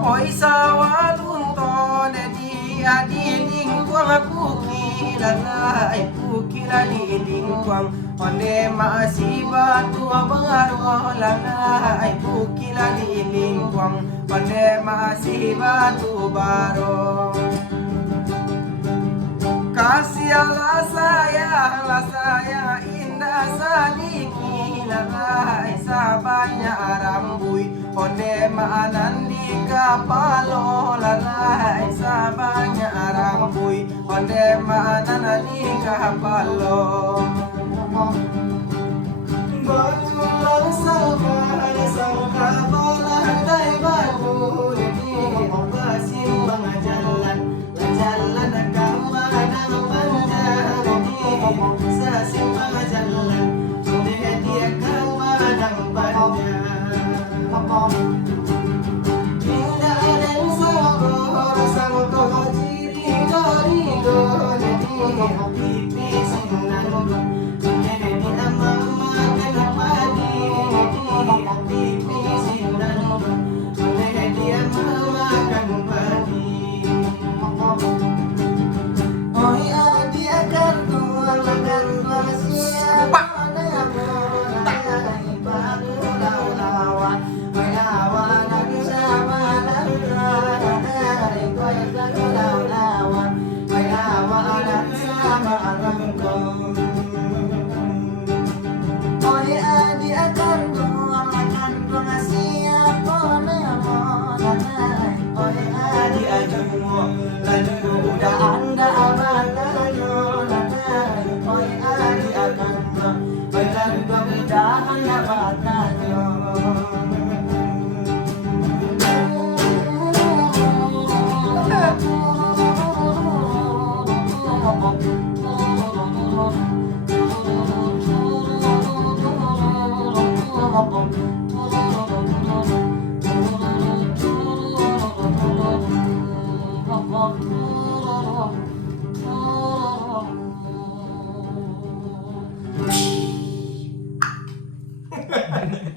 Oi sawalun to di adiling kuang aku kilalai kukila diling kuang onde masih batu baro lalai kukila diling kuang onde masih batu baro kasih Allah sayang indah sadiki lalai sabanya rambui onde maanan di kapalo lalai sabanya rambui onde maanan di kapalo betulan sangka balantai batu di obasin mga jalan kamanang panjang sa simang jalan dia kamanang panjang tidak ada sabor sangko ciri-ciri pipi sinanggo jadi mama kenapa pipi sinanggo jadi mama kenapa oi adi akan tuang siapa ada yang melalui baru lawan udah anda amananyo nanay oi adi akan belan kemudahan amananyo